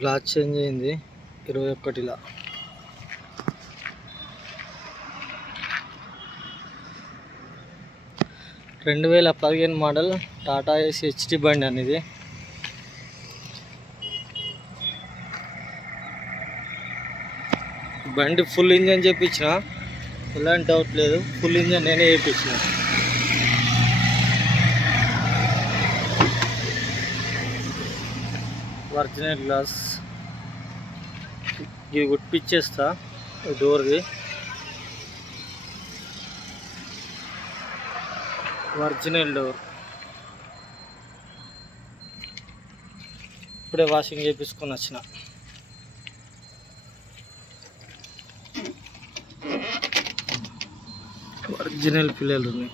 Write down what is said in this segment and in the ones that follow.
Glass change అయింది. ఇరవై ఒక్కటిలా. రెండు వేల పదిహేను మోడల్ టాటా ఏసీ హెచ్డి బండి అనేది బండి ఫుల్ ఇంజన్ చేయించిన ఎలాంటి డౌట్ లేదు. ఫుల్ ఇంజన్ నేనే చేయించిన ఒరిజినల్ గ్లాస్. ఇది కుట్టిచ్చేస్తా డోర్ది ఒరిజినల్ డోర్. ఇప్పుడే వాషింగ్ చేపించుకొని వచ్చిన. ఒరిజినల్ పిల్లలు ఉన్నాయి.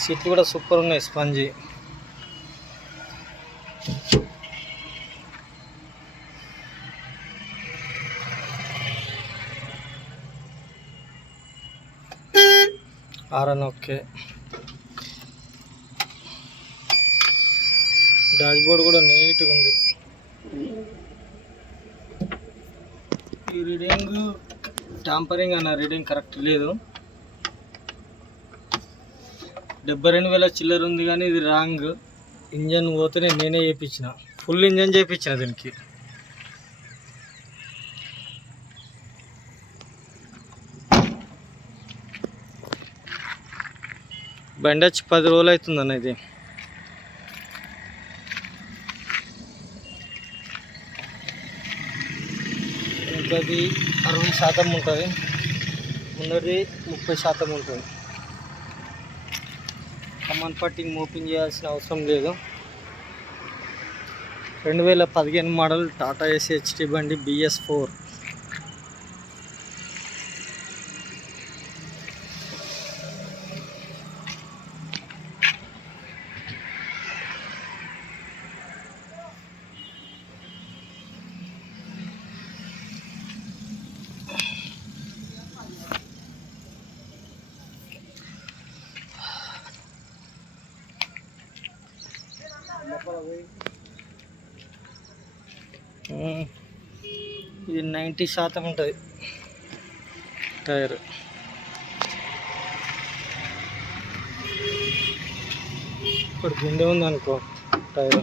సీట్లు కూడా సూపర్ ఉన్నాయి స్పంజీ. ఆర్ఎన్ ఓకే. డాష్ బోర్డ్ కూడా నీట్గా ఉంది. ఈ రీడింగ్ టాంపరింగ్ అన్న రీడింగ్ కరెక్ట్ లేదు. డెబ్బై రెండు వేల చిల్లర ఉంది కానీ ఇది రాంగ్. ఇంజన్ పోతేనే నేనే చేయించిన ఫుల్ ఇంజన్ చేయించిన దీనికి. బండి వచ్చి పది రోజులు అవుతుందన్న ఇది. ఇంకది అరవై శాతం ఉంటుంది. ముందది ముప్పై శాతం ఉంటుంది. కమన్ పట్టింగ్ ఓపెన్ చేయాల్సిన అవసరం లేదు. రెండు వేల పదిహేను మోడల్ టాటా ఏసీ బండి బిఎస్ ఫోర్. ఇది నైంటీ శాతం ఉంటుంది టైర్ ఇప్పుడు గుండె ఉంది అనుకో టైర్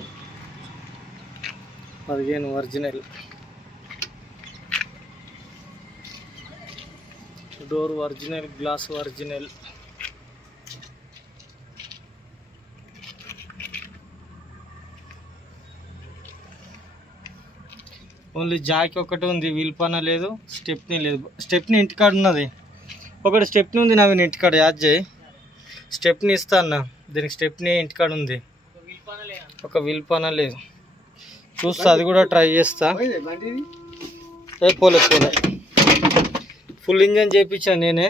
పదిహేను original door original glass original only jack ఒకటి ఉంది వీల్ పన లేదు స్టెప్ని లేదు. స్టెప్ని ఇంటికాడ ఉన్నది. ఒకటి స్టెప్ని ఉంది నవీన్ ఇంటికాడ యాద్ చేయి స్టెప్ని ఇస్తా అన్న. దీనికి స్టెప్ని ఇంటికాడ ఉంది. ఒక వీల్ పన లేదు. చూస్తా అది కూడా ట్రై చేస్తా. పోలే పోలే. ఫుల్ ఇంజన్ చేయించాను నేనే.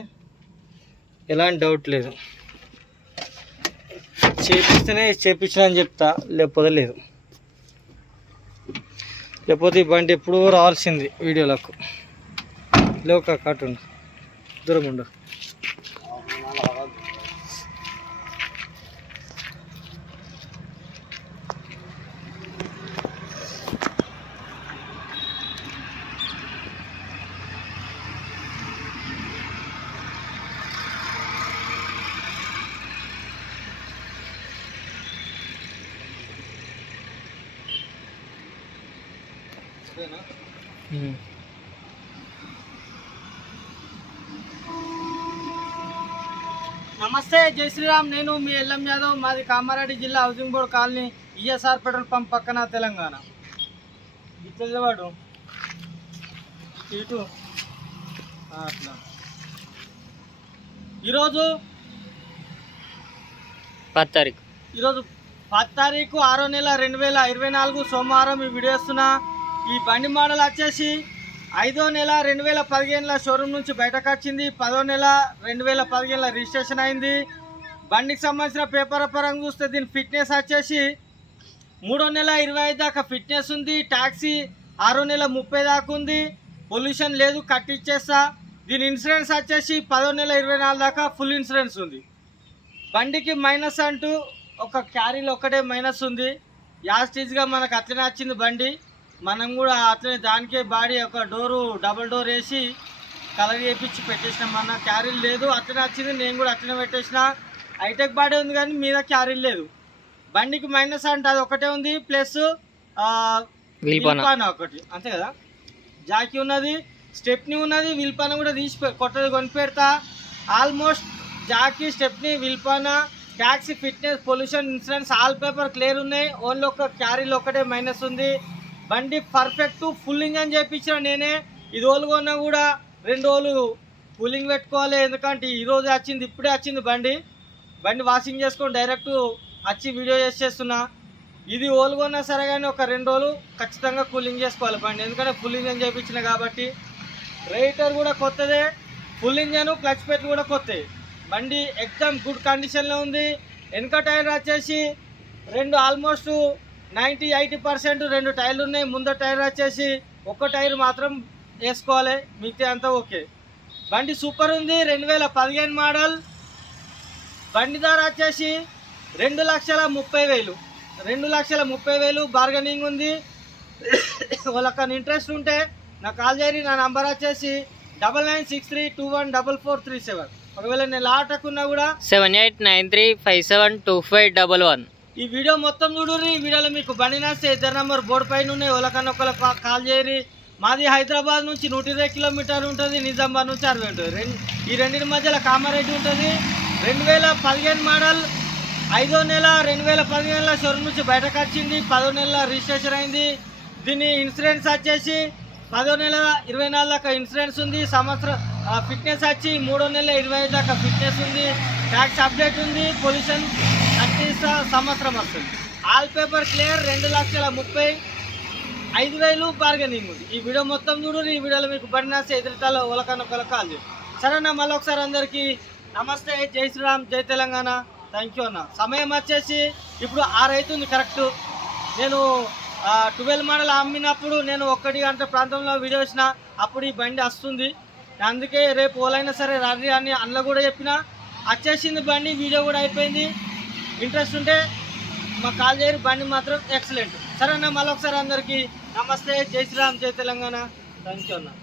ఎలాంటి డౌట్ లేదు. చేపిస్తేనే చేపించిన అని చెప్తా లేకపోతే లేదు. లేకపోతే ఈ బండి ఎప్పుడూ రావాల్సింది వీడియోలకు. లేవు కాకుండా దూరం ఉండవు నమస్తే జై శ్రీరామ్. నేను మీ ఎల్ఎం యాదవ్ మాది కామారెడ్డి జిల్లా housing board colony ESR petrol pump పక్కన తెలంగాణ. గిచ్చవాడు ఇటు. అట్లా. ఈరోజు పది తారీఖు. ఈరోజు పది తారీఖు ఆరో నెల రెండు వేల ఇరవై నాలుగు సోమవారం ఈ వీడియో ఈ బండి మోడల్ వచ్చేసి ఐదో నెల రెండు వేల పదిహేనుల షోరూమ్ నుంచి బయటకు వచ్చింది. పదో నెల రెండు వేల పదిహేనుల రిజిస్ట్రేషన్ అయింది. బండికి సంబంధించిన పేపర్ పరంగా చూస్తే దీని ఫిట్నెస్ వచ్చేసి మూడో నెల ఇరవై ఐదు దాకా ఫిట్నెస్ ఉంది. ట్యాక్సీ ఆరో నెల ముప్పై దాకా ఉంది. పొల్యూషన్ లేదు కట్టిచ్చేస్తా దీని ఇన్సూరెన్స్ వచ్చేసి పదో నెల ఇరవై నాలుగు దాకా ఫుల్ ఇన్సూరెన్స్ ఉంది. బండికి మైనస్ అంటూ ఒక క్యారీలో ఒకటే మైనస్ ఉంది. యాస్టీజ్గా మనకు అట్లనే వచ్చింది బండి. మనం కూడా అట్లనే దానికే బాడీ ఒక డోరు డబుల్ డోర్ వేసి కలర్ చేపించి పెట్టేసినాం. మన క్యారీలు లేదు అట్లనే వచ్చింది. నేను కూడా అట్లనే పెట్టేసిన. హైటెక్ బాడీ ఉంది కానీ మీద క్యారీలు లేదు. బండికి మైనస్ అంటే అది ఒకటే ఉంది ప్లస్ వీల్పాన. ఒకటి. అంతే కదా? జాకీ ఉన్నది స్టెప్నీ ఉన్నది విల్పాన కూడా తీసి కొత్తది కొని పెడతా. Almost jack stepney విల్పాన taxi fitness pollution insurance all paper clear ఉన్నాయి. ఓన్లీ ఒక క్యారీలో ఒకటే మైనస్ ఉంది. బండి పర్ఫెక్ట్ ఫుల్ ఇంజన్ చేయించిన నేనే. ఇది రోజులు కొన్నా కూడా రెండు రోజులు కూలింగ్ పెట్టుకోవాలి. ఎందుకంటే ఈరోజు వచ్చింది ఇప్పుడే వచ్చింది బండి. బండి వాషింగ్ చేసుకొని డైరెక్ట్ వచ్చి వీడియో చేసేస్తున్నా ఇది ఓలుగొన్నా సరే కానీ ఒక రెండు రోజులు ఖచ్చితంగా కూలింగ్ చేసుకోవాలి బండి. ఎందుకంటే ఫుల్ ఇంజన్ చేయించిన కాబట్టి. రేటర్ కూడా కొత్తదే. ఫుల్ ఇంజన్ క్లచ్ పెట్ కూడా కొత్తది బండి ఎగ్జామ్ గుడ్ కండిషన్లో ఉంది. వెనుక టైర్ వచ్చేసి రెండు ఆల్మోస్ట్ నైంటీ ఎయిటీ పర్సెంట్ రెండు టైర్లు ఉన్నాయి. ముందు టైర్ వచ్చేసి ఒక్క టైర్ మాత్రం వేసుకోవాలి. మిగతా అంతా ఓకే. బండి సూపర్ ఉంది. రెండు వేల పదిహేను మోడల్. బండి ధర వచ్చేసి రెండు లక్షల ముప్పై వేలు. రెండు లక్షల ముప్పై వేలు బార్గెనింగ్ ఉంది. వాళ్ళకి ఇంట్రెస్ట్ ఉంటే నా కాల్ చేరి నా నంబర్ వచ్చేసి double nine six three two one double four three seven ఒకవేళ నేను లాటకున్నా కూడా seven eight nine three five seven two five double one ఈ వీడియో మొత్తం చూడుర్రి. ఈ వీడియోలో మీకు బండి నస్తే ఇద్దరు నెంబర్ బోర్డు పైన ఉన్నాయి. ఒకరికన్నా ఒకరు కాల్ చేయరి మాది హైదరాబాద్ నుంచి నూట ఇరవై కిలోమీటర్ ఉంటుంది. నిజామాబాద్ నుంచి అరవై ఉంటుంది. రెండు ఈ రెండింటి మధ్యలో కామారెడ్డి ఉంటుంది. రెండు వేల పదిహేను మోడల్ ఐదో నెల రెండు వేల పదిహేనులో షోరూమ్ నుంచి బయటకు వచ్చింది. పదో నెల రిజిస్ట్రేషన్ అయింది. దీని ఇన్సూరెన్స్ వచ్చేసి పదో నెల ఇరవై నాలుగు దాకా ఇన్సూరెన్స్ ఉంది. సంవత్సరం ఫిట్నెస్ వచ్చి మూడో నెల ఇరవై ఐదు దాకా ఫిట్నెస్ ఉంది. ట్యాక్స్ అప్డేట్ ఉంది. పొల్యూషన్ సంవత్సరం వస్తుంది. ఆల్ పేపర్ క్లియర్ రెండు లక్షల ముప్పై ఐదు వేలు బార్గెనింగ్ ఉంది. ఈ వీడియో మొత్తం చూడు ఈ వీడియోలో మీకు బండి ఎదురుతాలో ఒకలకన్నా కొలకాలు కాల్ సరేనా మళ్ళీ ఒకసారి అందరికీ నమస్తే జై శ్రీరామ్ జై తెలంగాణ. థ్యాంక్ యూ అన్న. సమయం వచ్చేసి ఇప్పుడు ఆరు అవుతుంది కరెక్ట్ నేను ట్వెల్వ్ మోడల్ అమ్మినప్పుడు నేను ఒక్కటి గంట ప్రాంతంలో వీడియో వేసిన అప్పుడు ఈ బండి వస్తుంది. అందుకే రేపు ఓలైనా సరే రండి అని అన్న కూడా చెప్పిన. వచ్చేసింది బండి వీడియో కూడా అయిపోయింది. ఇంట్రెస్ట్ ఉంటే మా కాల్ చేయరు బండి మాత్రం ఎక్సలెంట్ సరే అన్న మళ్ళీ ఒకసారి అందరికీ నమస్తే జై శ్రీరామ్ జై తెలంగాణ. థ్యాంక్ యూ అన్నా.